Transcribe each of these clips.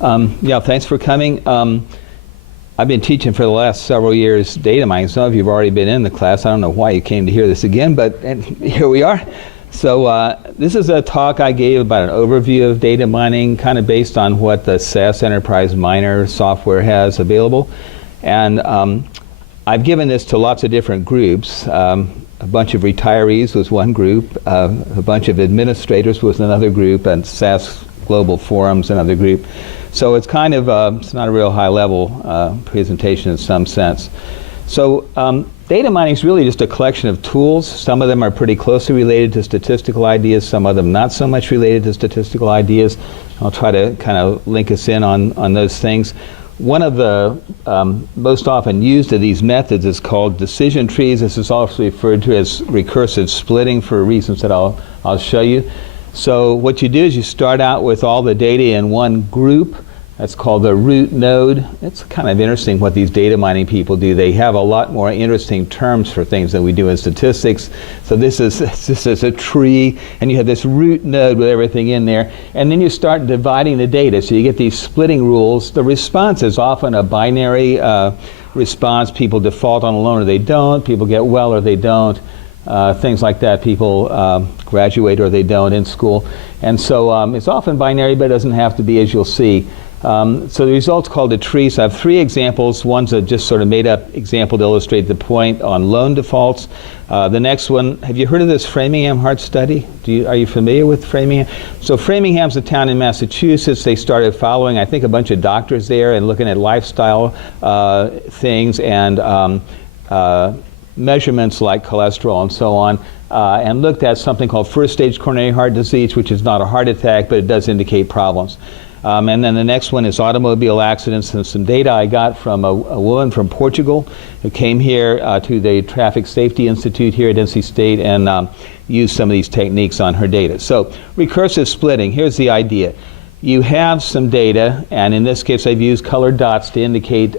Yeah, thanks for coming. I've been teaching for the last several years data mining. Some of you have already been in the class. I don't know why you came to hear this again, but here we are. So this is a talk I gave about an overview of data mining, kind of based on what the SAS Enterprise Miner software has available. And I've given this to lots of different groups. A bunch of retirees was one group, a bunch of administrators was another group, and SAS Global Forums another group. So it's kind of, it's not a real high-level presentation in some sense. So data mining is really just a collection of tools. Some of them are pretty closely related to statistical ideas, some of them not so much related to statistical ideas. I'll try to kind of link us in on those things. One of the most often used of these methods is called decision trees. This is also referred to as recursive splitting for reasons that I'll show you. So what you do is you start out with all the data in one group. That's called the root node. It's kind of interesting what these data mining people do. They have a lot more interesting terms for things than we do in statistics. So this is a tree, and you have this root node with everything in there. And then you start dividing the data. So you get these splitting rules. The response is often a binary response. People default on a loan or they don't. People get well or they don't. Things like that. People graduate or they don't in school. And so it's often binary, but it doesn't have to be, as you'll see. So the result's called a tree. So I have three examples. One's a just sort of made up example to illustrate the point on loan defaults. The next one, have you heard of this Framingham Heart study? Are you familiar with Framingham? So Framingham's a town in Massachusetts. They started following, I think, a bunch of doctors there and looking at lifestyle things and measurements like cholesterol and so on, and looked at something called first stage coronary heart disease, which is not a heart attack, but it does indicate problems. And then the next one is automobile accidents, and some data I got from a woman from Portugal who came here to the Traffic Safety Institute here at NC State and used some of these techniques on her data. So recursive splitting, here's the idea. You have some data, and in this case I've used colored dots to indicate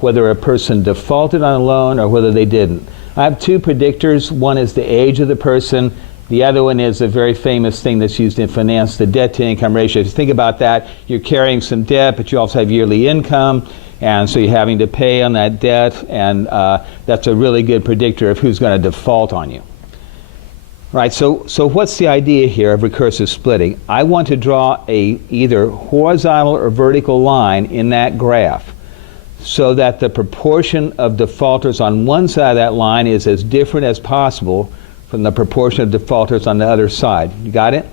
whether a person defaulted on a loan or whether they didn't. I have two predictors. One is the age of the person. The other one is a very famous thing that's used in finance, the debt-to-income ratio. If you think about that, you're carrying some debt, but you also have yearly income, and so you're having to pay on that debt, and that's a really good predictor of who's going to default on you. Right, so what's the idea here of recursive splitting? I want to draw a either horizontal or vertical line in that graph so that the proportion of defaulters on one side of that line is as different as possible from the proportion of defaulters on the other side. You got it?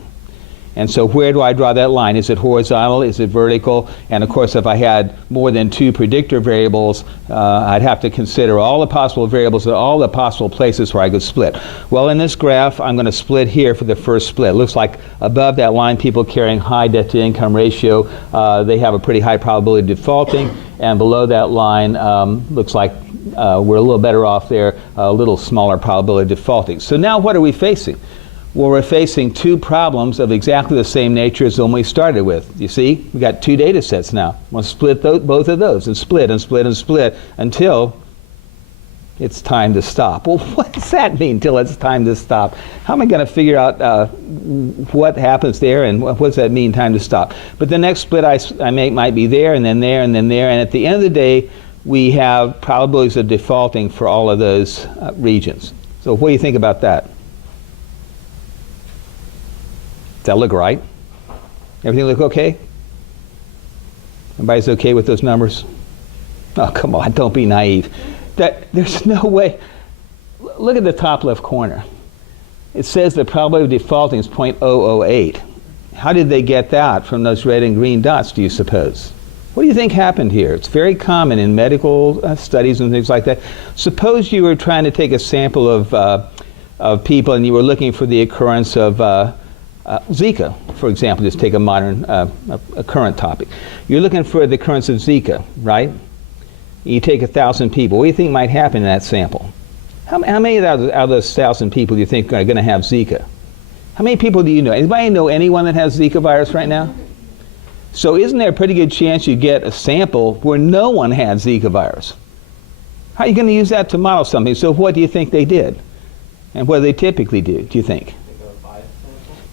And so where do I draw that line? Is it horizontal? Is it vertical? And of course, if I had more than two predictor variables, I'd have to consider all the possible variables at all the possible places where I could split. Well, in this graph, I'm going to split here for the first split. It looks like above that line, people carrying high debt-to-income ratio, they have a pretty high probability of defaulting. And below that line, looks like we're a little better off there, a little smaller probability of defaulting. So now what are we facing? Well, we're facing two problems of exactly the same nature as the one we started with. You see, we got two data sets now. We'll split both of those and split and split and split until it's time to stop. Well, what does that mean, till it's time to stop? How am I going to figure out what happens there and what does that mean, time to stop? But the next split I make might be there and then there and then there, and at the end of the day, we have probabilities of defaulting for all of those regions. So what do you think about that? Does that look right? Everything look okay? Everybody's okay with those numbers? Oh, come on, don't be naive. There's no way. Look at the top left corner. It says the probability of defaulting is 0.008. How did they get that from those red and green dots, do you suppose? What do you think happened here? It's very common in medical studies and things like that. Suppose you were trying to take a sample of people and you were looking for the occurrence of Zika, for example. Just take a modern, a current topic. You're looking for the occurrence of Zika, right? You take 1,000 people. What do you think might happen in that sample? How many out of those 1,000 people do you think are going to have Zika? How many people do you know? Anybody know anyone that has Zika virus right now? So isn't there a pretty good chance you get a sample where no one had Zika virus? How are you going to use that to model something? So what do you think they did? And what do they typically do you think?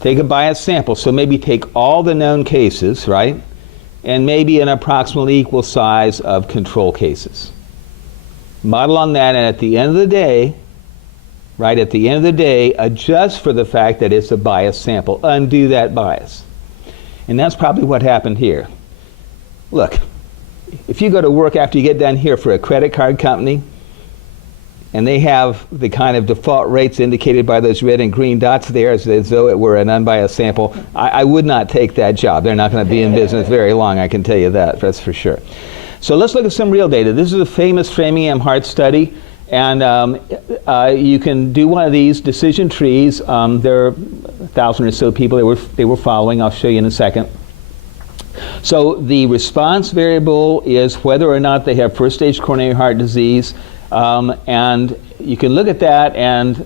Take a biased sample. So maybe take all the known cases, right? and maybe an approximately equal size of control cases. Model on that, and at the end of the day, right at the end of the day, adjust for the fact that it's a biased sample. Undo that bias. And that's probably what happened here. Look, if you go to work after you get done here for a credit card company, and they have the kind of default rates indicated by those red and green dots there as though it were an unbiased sample, I would not take that job. They're not going to be in business very long, I can tell you that, that's for sure. So let's look at some real data. This is a famous Framingham heart study, and you can do one of these decision trees. There are 1,000 or so people they were following. I'll show you in a second. So the response variable is whether or not they have first-stage coronary heart disease. And you can look at that, and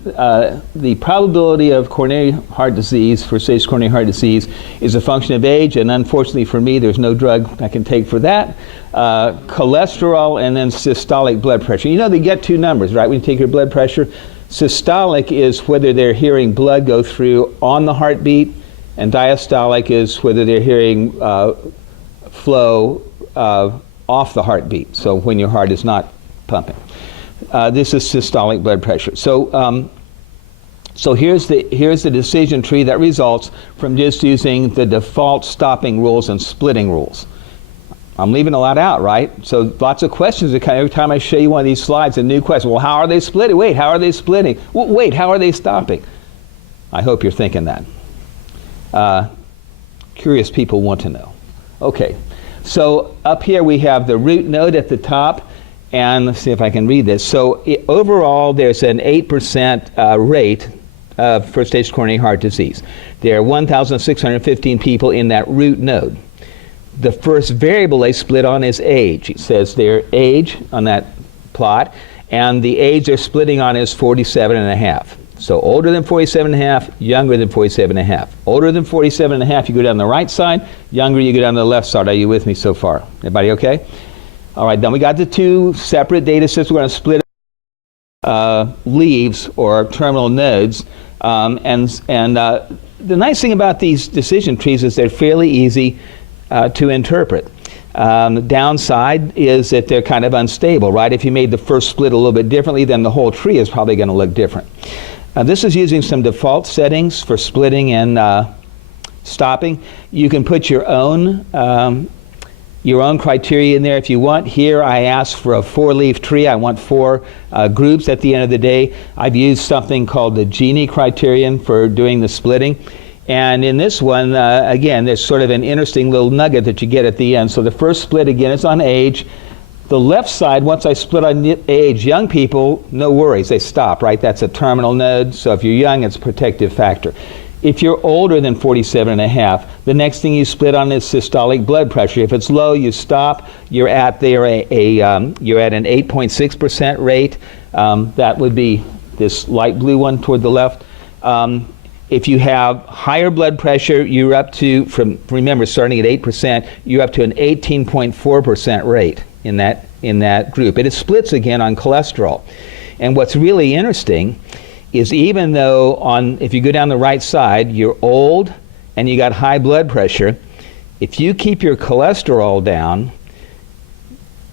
the probability of coronary heart disease, first-stage coronary heart disease, is a function of age, and unfortunately for me, there's no drug I can take for that. Cholesterol, and then systolic blood pressure. You know, they get two numbers, right, when you take your blood pressure. Systolic is whether they're hearing blood go through on the heartbeat, and diastolic is whether they're hearing flow off the heartbeat, so when your heart is not pumping. This is systolic blood pressure. So, so here's the decision tree that results from just using the default stopping rules and splitting rules. I'm leaving a lot out, right? So lots of questions that come every time I show you one of these slides, a new question. Well, how are they splitting? Wait, how are they splitting? Well, wait, how are they stopping? I hope you're thinking that. Curious people want to know. Okay, so up here we have the root node at the top. And let's see if I can read this. So overall, there's an 8% rate of first-stage coronary heart disease. There are 1,615 people in that root node. The first variable they split on is age. It says their age on that plot, and the age they're splitting on is 47 and a half. So older than 47 and a half, younger than 47 and a half. Older than 47 and a half, you go down the right side. Younger, you go down the left side. Are you with me so far? Everybody okay? All right, then we got the two separate data sets. We're going to split leaves or terminal nodes. The nice thing about these decision trees is they're fairly easy to interpret. The downside is that they're kind of unstable, right? If you made the first split a little bit differently, then the whole tree is probably going to look different. This is using some default settings for splitting and stopping. You can put your own criteria in there if you want. Here I asked for a 4-leaf tree. I want 4 groups at the end of the day. I've used something called the Gini criterion for doing the splitting. And in this one, again, there's sort of an interesting little nugget that you get at the end. So the first split, again, is on age. The left side, once I split on age, young people, no worries, they stop, right? That's a terminal node. So if you're young, it's a protective factor. If you're older than 47 and a half, the next thing you split on is systolic blood pressure. If it's low, you stop. You're at you're at an 8.6% rate. That would be this light blue one toward the left. If you have higher blood pressure, you're up to, remember, starting at 8%, you're up to an 18.4% rate in that group. And it splits again on cholesterol. And what's really interesting is even though if you go down the right side, you're old and you got high blood pressure, if you keep your cholesterol down,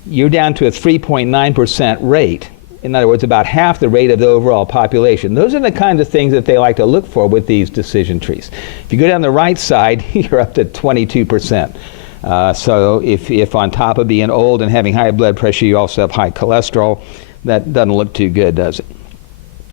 you're down to a 3.9% rate. In other words, about half the rate of the overall population. Those are the kinds of things that they like to look for with these decision trees. If you go down the right side, you're up to 22%. So if on top of being old and having high blood pressure, you also have high cholesterol, that doesn't look too good, does it?